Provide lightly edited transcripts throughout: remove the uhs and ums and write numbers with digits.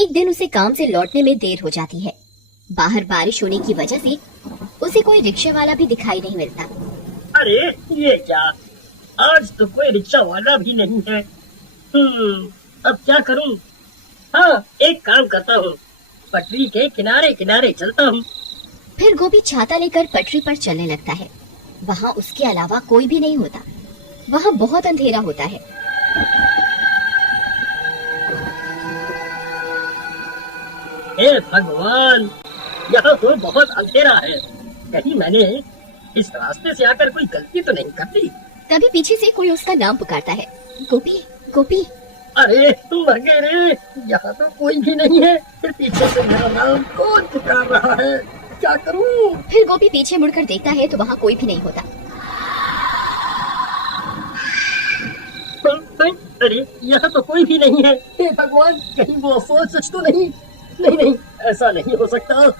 एक दिन उसे काम से लौटने में देर हो जाती है। बाहर बारिश होने की वजह से उसे कोई रिक्शे वाला भी दिखाई नहीं मिलता। अरे ये क्या, आज तो कोई रिक्शा वाला भी नहीं है। अब क्या करूं? हाँ, एक काम करता हूँ, पटरी के किनारे किनारे चलता हूँ। फिर गोपी छाता लेकर पटरी पर चलने लगता है। वहाँ उसके अलावा कोई भी नहीं होता। वहाँ बहुत अंधेरा होता है। हे भगवान, यहाँ तो बहुत अंधेरा है। कहीं मैंने इस रास्ते से आकर कोई गलती तो नहीं कर दी? तभी पीछे से कोई उसका नाम पुकारता है, गोपी गोपी। अरे मर गए रे, यहाँ तो कोई भी नहीं है। फिर पीछे से मेरा नाम कौन पुकार रहा है? क्या करूँ? फिर गोपी पीछे मुड़कर देखता है तो वहाँ कोई भी नहीं होता। अरे यहाँ तो कोई भी नहीं है। हे भगवान, कहीं वो अफवाह सच तो नहीं? नहीं नहीं, ऐसा नहीं हो सकता।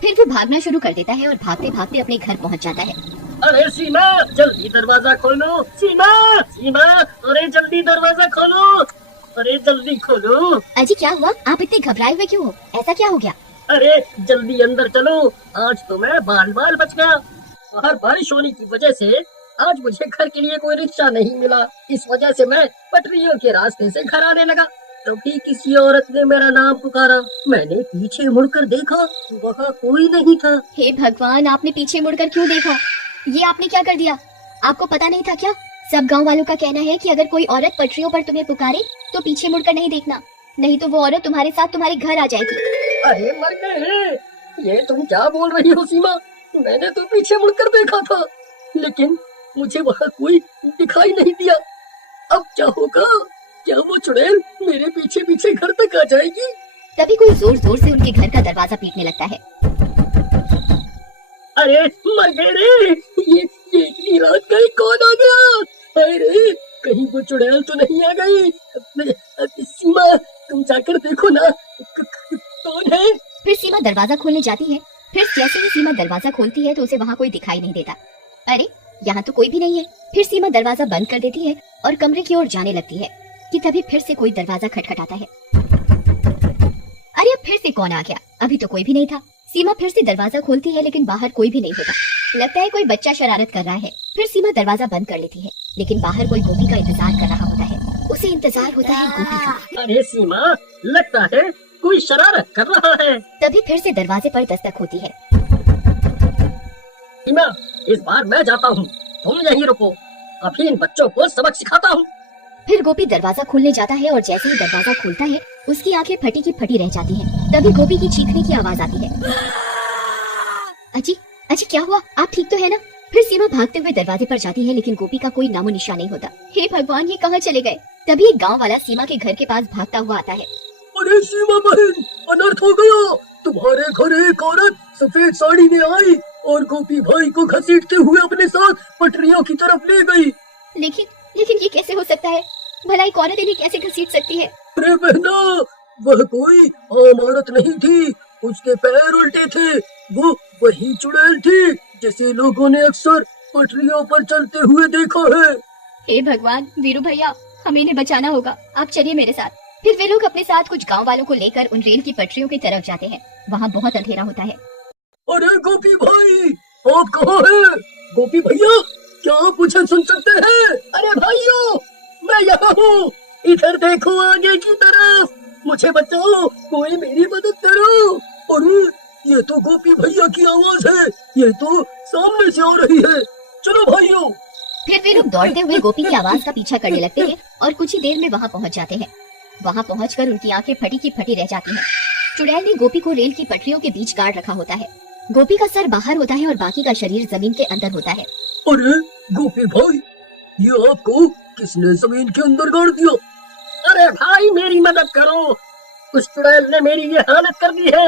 फिर वो भागना शुरू कर देता है और भागते भागते अपने घर पहुँच जाता है। अरे सीमा, जल्दी दरवाजा खोलो। सीमा सीमा, अरे जल्दी दरवाजा खोलो। अरे जल्दी खोलो। अजी क्या हुआ? आप इतने घबराए हुए क्यों हो? ऐसा क्या हो गया? अरे जल्दी अंदर चलो, आज तो मैं बाल बाल बच गया। बाहर बारिश होने की वजह से आज मुझे घर के लिए कोई रिक्शा नहीं मिला। इस वजह से मैं पटरियों के रास्ते से घर आने लगा। तभी किसी औरत ने मेरा नाम पुकारा। मैंने पीछे मुड़कर देखा, वहाँ कोई नहीं था। हे भगवान, आपने पीछे मुड़कर क्यों देखा? ये आपने क्या कर दिया? आपको पता नहीं था क्या? सब गांव वालों का कहना है कि अगर कोई औरत पटरियों पर तुम्हें पुकारे तो पीछे मुड़कर नहीं देखना, नहीं तो वो औरत तुम्हारे साथ तुम्हारे घर आ जाएगी। अरे मर गए, ये तुम क्या बोल रही हो सीमा? मैंने तो पीछे मुड़कर देखा था, लेकिन मुझे वहाँ कोई दिखाई नहीं दिया। अब क्या होगा? क्या वो चुड़ैल मेरे पीछे पीछे घर तक आ जाएगी? तभी कोई जोर जोर से उनके घर का दरवाजा पीटने लगता है। अरे मर गए रे, ये इतनी रात का कौन आ गया? अरे कहीं वो चुड़ैल तो नहीं आ गई? सीमा, तुम जाकर देखो ना, कौन है? फिर सीमा दरवाजा खोलने जाती है। फिर जैसे ही सीमा दरवाजा खोलती है तो उसे वहाँ कोई दिखाई नहीं देता। अरे यहाँ तो कोई भी नहीं है। फिर सीमा दरवाजा बंद कर देती है और कमरे की ओर जाने लगती है कि तभी फिर से कोई दरवाजा खटखटाता है। अरे अब फिर से कौन आ गया? अभी तो कोई भी नहीं था। सीमा फिर से दरवाजा खोलती है लेकिन बाहर कोई भी नहीं होता। लगता है कोई बच्चा शरारत कर रहा है। फिर सीमा दरवाजा बंद कर लेती है, लेकिन बाहर कोई गोपी का इंतजार कर रहा होता है। उसे इंतजार होता है गोपी का। अरे सीमा, लगता है कोई शरारत कर रहा है। तभी फिर से दरवाजे पर दस्तक होती है। सीमा, इस बार मैं जाता हूँ, तुम यहीं रुको। अभी इन बच्चों को सबक सिखाता हूँ। फिर गोपी दरवाजा खोलने जाता है और जैसे ही दरवाजा खुलता है उसकी आंखें फटी की फटी रह जाती हैं। तभी गोपी की चीखने की आवाज आती है। अजी अजी क्या हुआ? आप ठीक तो है ना? फिर सीमा भागते हुए दरवाजे पर जाती है, लेकिन गोपी का कोई नामो निशान नहीं होता। हे भगवान, ये कहाँ चले गए? तभी एक गाँव वाला सीमा के घर के पास भागता हुआ आता है। अरे सीमा बहन, अनर्थ हो गया। तुम्हारे घर एक औरत सफेद साड़ी में आई और गोपी भाई को घसीटते हुए अपने साथ पटरियों की तरफ ले गई। लेकिन ये कैसे हो सकता है? भला एक औरत इन्हें कैसे घसीट सकती है? अरे बहना, वह कोई आम औरत नहीं थी। उसके पैर उल्टे थे। वो वही चुड़ैल थी जिसे लोगों ने अक्सर पटरियों पर चलते हुए देखा है। हे भगवान, वीरू भैया, हमें इन्हें बचाना होगा। आप चलिए मेरे साथ। फिर वे लोग अपने साथ कुछ गांव वालों को लेकर उन रेल की पटरियों की तरफ जाते हैं। वहाँ बहुत अंधेरा होता है। अरे गोपी भाई, आप कहाँ हैं? गोपी भैया, क्या आप मुझे सुन सकते हैं? अरे भाइयों, मैं यहाँ हूँ। इधर देखो आगे की तरफ, मुझे बचाओ, कोई मेरी मदद करो। अरे ये तो गोपी भैया की आवाज है। ये तो सामने से आ रही है। चलो भाइयों। फिर वे लोग दौड़ते हुए गोपी की आवाज का पीछा करने लगते हैं और कुछ ही देर में वहाँ पहुँच जाते हैं। वहाँ पहुँचकर उनकी आंखें फटी की फटी रह जाती हैं। चुड़ैल ने गोपी को रेल की पटरियों के बीच गाड़ रखा होता है। गोपी का सर बाहर होता है और बाकी का शरीर जमीन के अंदर होता है। अरे गोपी भाई, ये आपको किसने जमीन के अंदर गाड़ दिया? अरे भाई, मेरी मदद करो। उस चुड़ैल ने मेरी ये हालत कर दी है।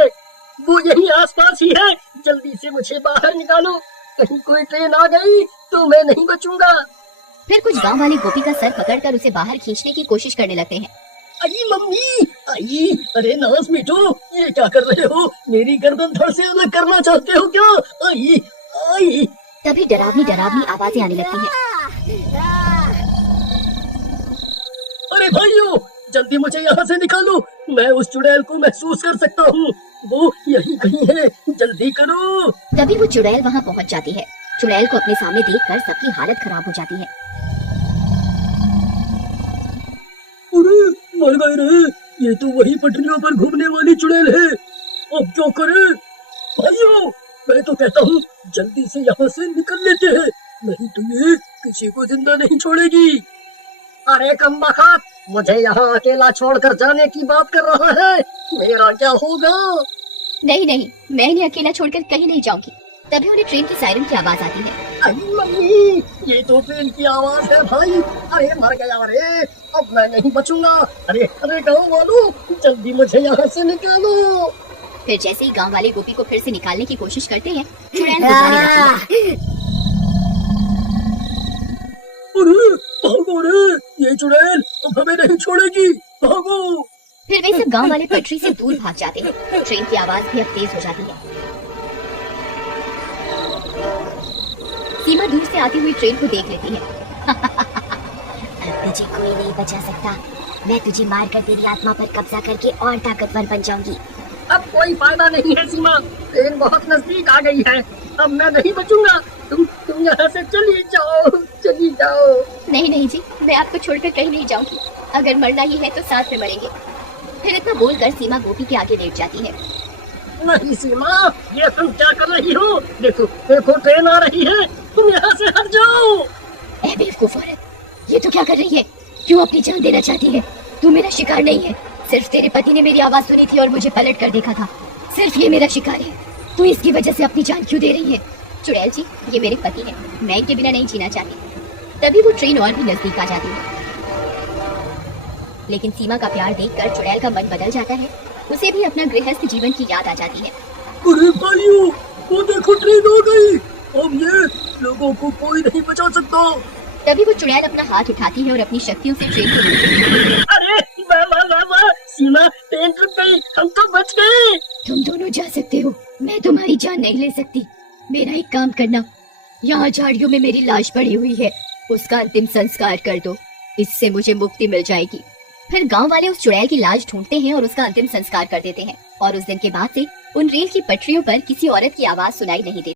वो यही आसपास ही है। जल्दी से मुझे बाहर निकालो। कहीं कोई ट्रेन आ गई तो मैं नहीं बचूंगा। फिर कुछ गांव वाले गोपी का सर पकड़कर उसे बाहर खींचने की कोशिश करने लगते हैं। आई मम्मी, आई। अरे नाज मिटो, ये क्या कर रहे हो? मेरी गर्दन धड़ से अलग करना चाहते हो क्या? आई आई। तभी डरावनी डरावनी आवाजें आने लगती हैं। अरे भाइयों, जल्दी मुझे यहाँ से निकालो, मैं उस चुड़ैल को महसूस कर सकता हूँ, वो यही कहीं है, जल्दी करो। तभी वो चुड़ैल वहाँ पहुँच जाती है। चुड़ैल को अपने सामने देखकर सबकी हालत खराब हो जाती है। अरे मर गए रे, ये तो वही पटरियों पर घूमने वाली चुड़ैल है। अब क्या करे? भाइयों, मैं तो कहता हूँ जल्दी से यहाँ से निकल लेते हैं, नहीं तो ये किसी को जिंदा नहीं छोड़ेगी। अरे कमबख्त, मुझे यहाँ अकेला छोड़कर जाने की बात कर रहा है, मेरा क्या होगा? नहीं नहीं, मैं इन्हें अकेला छोड़कर कहीं नहीं जाऊंगी। तभी उन्हें ट्रेन की सायरन की आवाज आती है। अरे मम्मी, ये तो ट्रेन की आवाज है भाई। अरे मर गया रे, अब मैं नहीं बचूंगा। अरे अरे गाँव वालों, जल्दी मुझे यहाँ से निकालो। फिर जैसे ही गांव वाले गोपी को फिर से निकालने की कोशिश करते हैं, चुड़ैल बुझाने लगती है। अरे भागो रे, ये चुड़ैल अब हमें नहीं छोड़ेगी, भागो। फिर वे सब गांव वाले पटरी से दूर भाग जाते हैं। ट्रेन की आवाज भी अब तेज हो जाती है। सीमा दूर से आती हुई ट्रेन को देख लेती है। अब तुझे कोई नहीं बचा सकता, मैं तुझे मारकर तेरी आत्मा पर कब्जा करके और ताकतवर बन जाऊंगी। अब कोई फायदा नहीं है सीमा, ट्रेन बहुत नजदीक आ गई है, अब मैं नहीं बचूंगा। तुम यहाँ से चली जाओ, चली जाओ। नहीं नहीं जी, मैं आपको छोड़कर कहीं नहीं जाऊंगी। अगर मरना ही है तो साथ में मरेंगे। फिर इतना बोलकर सीमा गोपी के आगे लेट जाती है। नहीं सीमा, ये तुम क्या कर रही हो? देखो देखो, ट्रेन आ रही है, तुम यहाँ से हट जाओ। ए बेवकूफ औरत, ये तो क्या कर रही है? क्यों अपनी जान देना चाहती है? तू मेरा शिकार नहीं है। सिर्फ तेरे पति ने मेरी आवाज सुनी थी और मुझे पलट कर देखा था। सिर्फ ये मेरा शिकार है। तू इसकी वजह से अपनी जान क्यों दे रही है? चुड़ैल जी, ये मेरे पति हैं, मैं इनके बिना नहीं जीना चाहती। तभी वो ट्रेन और भी नजदीक आ जाती है। लेकिन सीमा का प्यार देखकर चुड़ैल का मन बदल जाता है। उसे भी अपना गृहस्थ जीवन की याद आ जाती है। अरे भाइयों, वो देखो ट्रेन आ गई, अब ये लोगों को कोई नहीं बचा सकता। तभी वो चुड़ैल अपना हाथ उठाती है और अपनी शक्तियों से ट्रेन को रोकती है। अरे वाह वाह वाह वाह, सीमा ट्रेन रुक गई, हम तो बच गए। तुम दोनों जा सकते हो, मैं तुम्हारी जान नहीं ले सकती। मेरा एक काम करना, यहाँ झाड़ियों में मेरी लाश पड़ी हुई है, उसका अंतिम संस्कार कर दो, इससे मुझे मुक्ति मिल जाएगी। फिर गांव वाले उस चुड़ैल की लाश ढूंढते हैं और उसका अंतिम संस्कार कर देते हैं। और उस दिन के बाद से उन रेल की पटरियों पर किसी औरत की आवाज सुनाई नहीं देती।